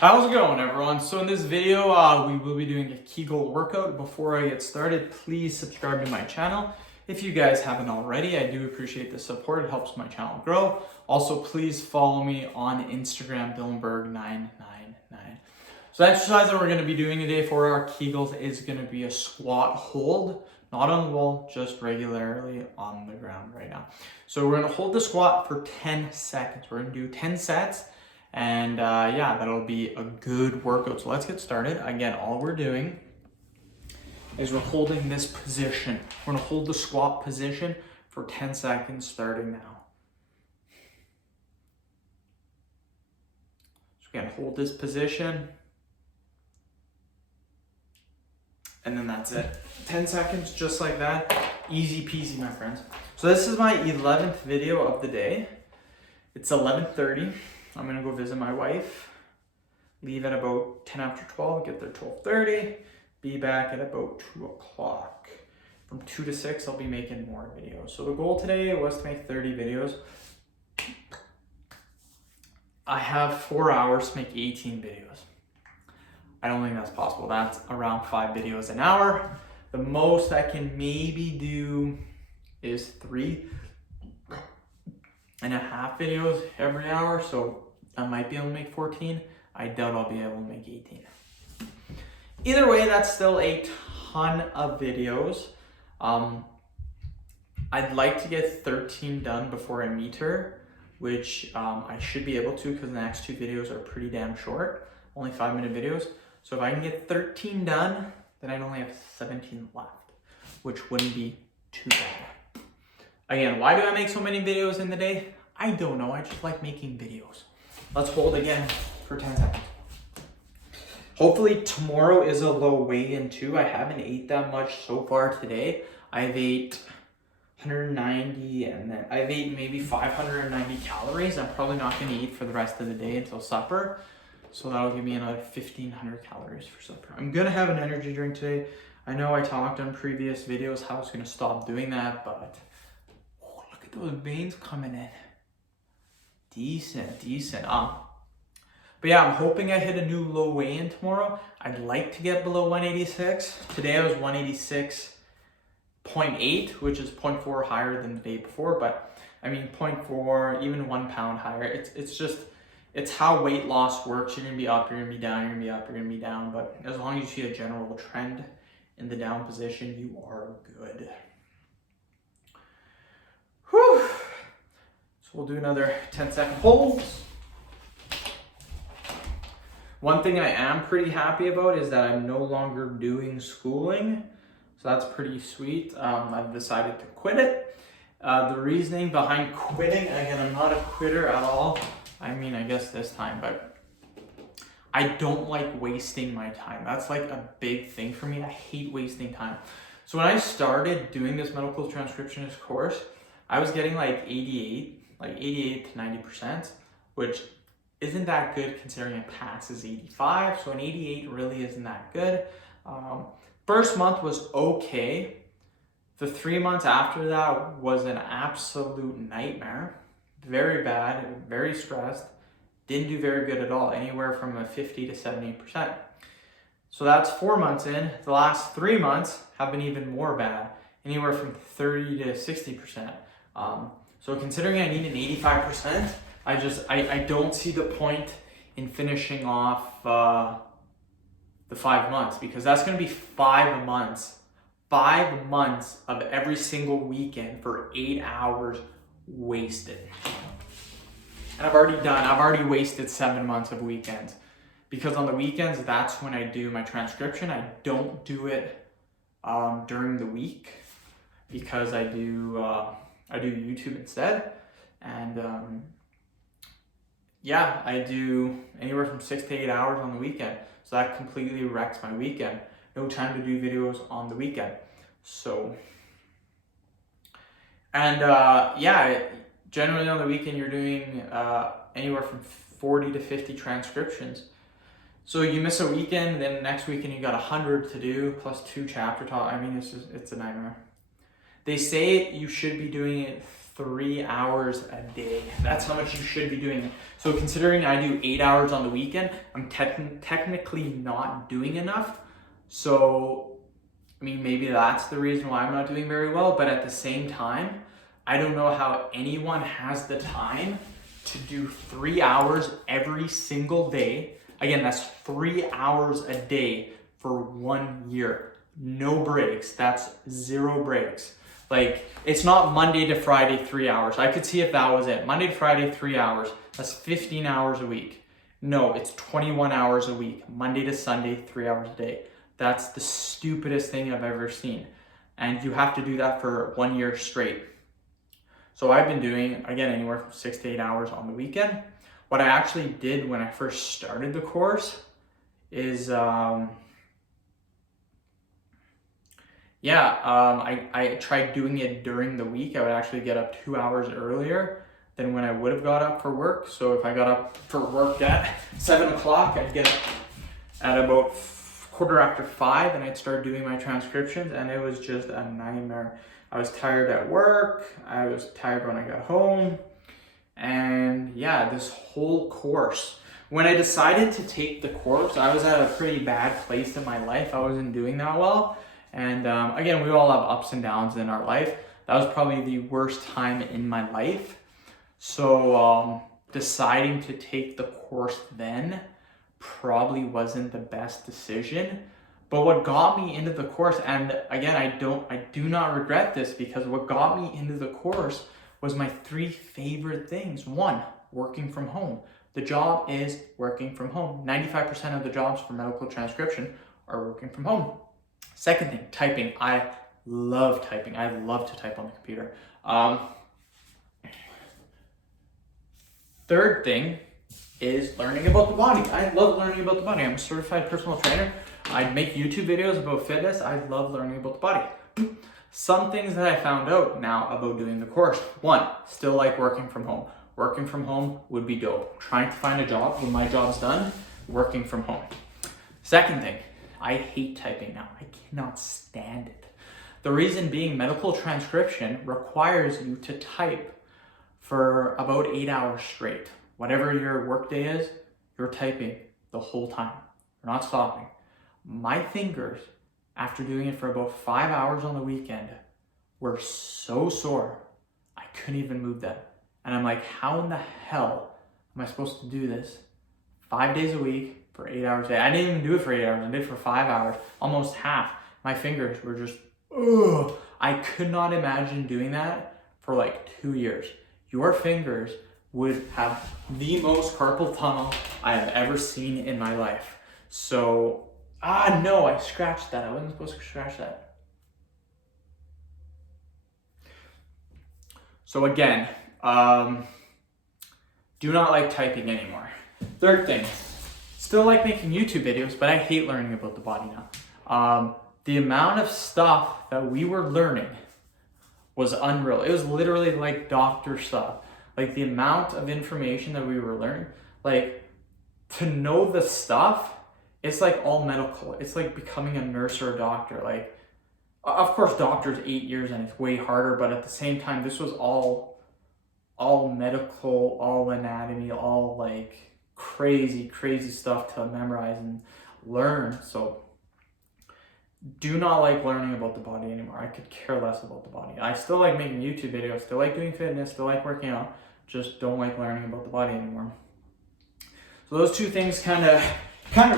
How's it going, everyone? So in this video, we will be doing a Kegel workout. Before I get started, please subscribe to my channel. If you guys haven't already, I do appreciate the support. It helps my channel grow. Also, please follow me on Instagram, Dylanberg999. So the exercise that we're going to be doing today for our Kegels is going to be a squat hold, not on the wall, just regularly on the ground right now. So we're going to hold the squat for 10 seconds. We're going to do 10 sets. And yeah, that'll be a good workout. So let's get started. Again, all we're doing is we're holding this position. We're gonna hold the squat position for 10 seconds starting now. So again, hold this position. And then that's it. 10 seconds, just like that. Easy peasy, my friends. So this is my 11th video of the day. It's 11:30. I'm gonna go visit my wife, leave at about 10 after 12, get there 12:30, be back at about 2 o'clock. From 2 to 6, I'll be making more videos. So the goal today was to make 30 videos. I have 4 hours to make 18 videos. I don't think that's possible. That's around 5 videos an hour. The most I can maybe do is 3.5 videos every hour, so I might be able to make 14. I doubt I'll be able to make 18. Either way, that's still a ton of videos. I'd like to get 13 done before I meet her, which I should be able to because the next 2 videos are pretty damn short, only 5-minute videos. So if I can get 13 done, then I'd only have 17 left, which wouldn't be too bad. Again, why do I make so many videos in the day? I don't know, I just like making videos. Let's hold again for 10 seconds. Hopefully tomorrow is a low weigh-in too. I haven't ate that much so far today. I've ate 190 and then I've ate maybe 590 calories. I'm probably not gonna eat for the rest of the day until supper. So that'll give me another 1,500 calories for supper. I'm gonna have an energy drink today. I know I talked on previous videos how I was gonna stop doing that, but oh, look at those veins coming in. Decent. But yeah, I'm hoping I hit a new low weigh-in tomorrow. I'd like to get below 186. Today I was 186.8, which is 0.4 higher than the day before. But I mean, 0.4, even 1 pound higher. It's how weight loss works. You're gonna be up, you're gonna be down, you're gonna be up, you're gonna be down. But as long as you see a general trend in the down position, you are good. Whew. So we'll do another 10-second holds. One thing I am pretty happy about is that I'm no longer doing schooling. So that's pretty sweet. I've decided to quit it. The reasoning behind quitting, again, I'm not a quitter at all. I mean, I guess this time, but I don't like wasting my time. That's like a big thing for me. I hate wasting time. So when I started doing this medical transcriptionist course, I was getting like 88 to 90%, which isn't that good considering a pass is 85. So an 88 really isn't that good. First month was okay. The 3 months after that was an absolute nightmare. Very bad, very stressed. Didn't do very good at all, anywhere from a 50 to 70%. So that's 4 months in. The last 3 months have been even more bad, anywhere from 30 to 60%. So considering I need an 85%, I don't see the point in finishing off the 5 months, because that's going to be 5 months. 5 months of every single weekend for 8 hours wasted. And I've already wasted 7 months of weekends, because on the weekends, that's when I do my transcription. I don't do it during the week because I do YouTube instead. And yeah, I do anywhere from 6 to 8 hours on the weekend. So that completely wrecks my weekend. No time to do videos on the weekend. So, and yeah, generally on the weekend you're doing anywhere from 40 to 50 transcriptions. So you miss a weekend, then the next weekend you got 100 to do, plus 2 chapter talk. I mean, it's a nightmare. They say you should be doing it 3 hours a day. That's how much you should be doing. So considering I do 8 hours on the weekend, I'm technically not doing enough. So, I mean, maybe that's the reason why I'm not doing very well, but at the same time, I don't know how anyone has the time to do 3 hours every single day. Again, that's 3 hours a day for 1 year. No breaks. That's 0 breaks. Like, it's not Monday to Friday, 3 hours. I could see if that was it. Monday to Friday, 3 hours. That's 15 hours a week. No, it's 21 hours a week. Monday to Sunday, 3 hours a day. That's the stupidest thing I've ever seen. And you have to do that for 1 year straight. So I've been doing, again, anywhere from 6 to 8 hours on the weekend. What I actually did when I first started the course is, I tried doing it during the week. I would actually get up 2 hours earlier than when I would have got up for work. So if I got up for work at 7 o'clock, I'd get up at about 5:15 and I'd start doing my transcriptions, and it was just a nightmare. I was tired at work, I was tired when I got home, and yeah, this whole course. When I decided to take the course, I was at a pretty bad place in my life. I wasn't doing that well. And again, we all have ups and downs in our life. That was probably the worst time in my life. So deciding to take the course then probably wasn't the best decision. But what got me into the course, and again, I do not regret this, because what got me into the course was my 3 favorite things. 1, working from home. The job is working from home. 95% of the jobs for medical transcription are working from home. Second thing, typing. I love typing. I love to type on the computer. Third thing is learning about the body. I love learning about the body. I'm a certified personal trainer. I make YouTube videos about fitness. I love learning about the body. Some things that I found out now about doing the course. 1, still like working from home. Working from home would be dope. Trying to find a job when my job's done, working from home. Second thing, I hate typing now. I cannot stand it. The reason being, medical transcription requires you to type for about 8 hours straight. Whatever your workday is, you're typing the whole time. You're not stopping. My fingers, after doing it for about 5 hours on the weekend, were so sore, I couldn't even move them. And I'm like, how in the hell am I supposed to do this 5 days a week for 8 hours a day? I didn't even do it for 8 hours. I did it for 5 hours, almost half. My fingers were just, ugh. I could not imagine doing that for like 2 years. Your fingers would have the most carpal tunnel I have ever seen in my life. So, no, I scratched that. I wasn't supposed to scratch that. So again, do not like typing anymore. Third thing, still like making YouTube videos, but I hate learning about the body now. The amount of stuff that we were learning was unreal. It was literally like doctor stuff. Like the amount of information that we were learning, like to know the stuff, it's like all medical. It's like becoming a nurse or a doctor. Like, of course, doctor's 8 years and it's way harder, but at the same time, this was all medical, all anatomy, all like crazy stuff to memorize and learn. So do not like learning about the body anymore. I could care less about the body. I still like making YouTube videos, still like doing fitness, still like working out, just don't like learning about the body anymore. So those 2 things kind of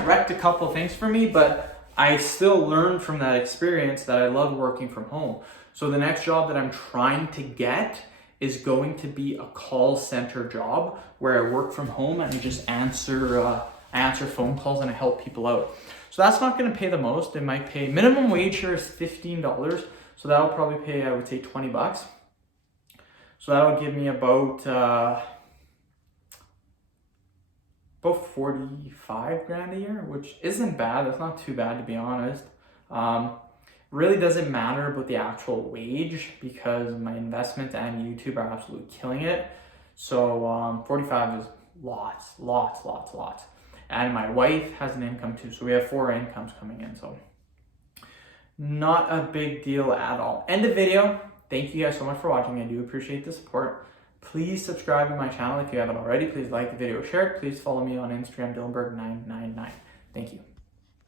wrecked a couple of things for me, but I still learned from that experience that I love working from home. So the next job that I'm trying to get is going to be a call center job where I work from home and I just answer phone calls and I help people out. So that's not going to pay the most. It might pay, minimum wage here is $15. So that'll probably pay, I would say, $20. So that'll give me about 45 grand a year, which isn't bad. That's not too bad, to be honest. Really doesn't matter about the actual wage because my investments and YouTube are absolutely killing it. So 45 is lots. And my wife has an income too. So we have 4 incomes coming in. So not a big deal at all. End of video. Thank you guys so much for watching. I do appreciate the support. Please subscribe to my channel if you haven't already. Please like the video, share it. Please follow me on Instagram, Dylanberg999. Thank you.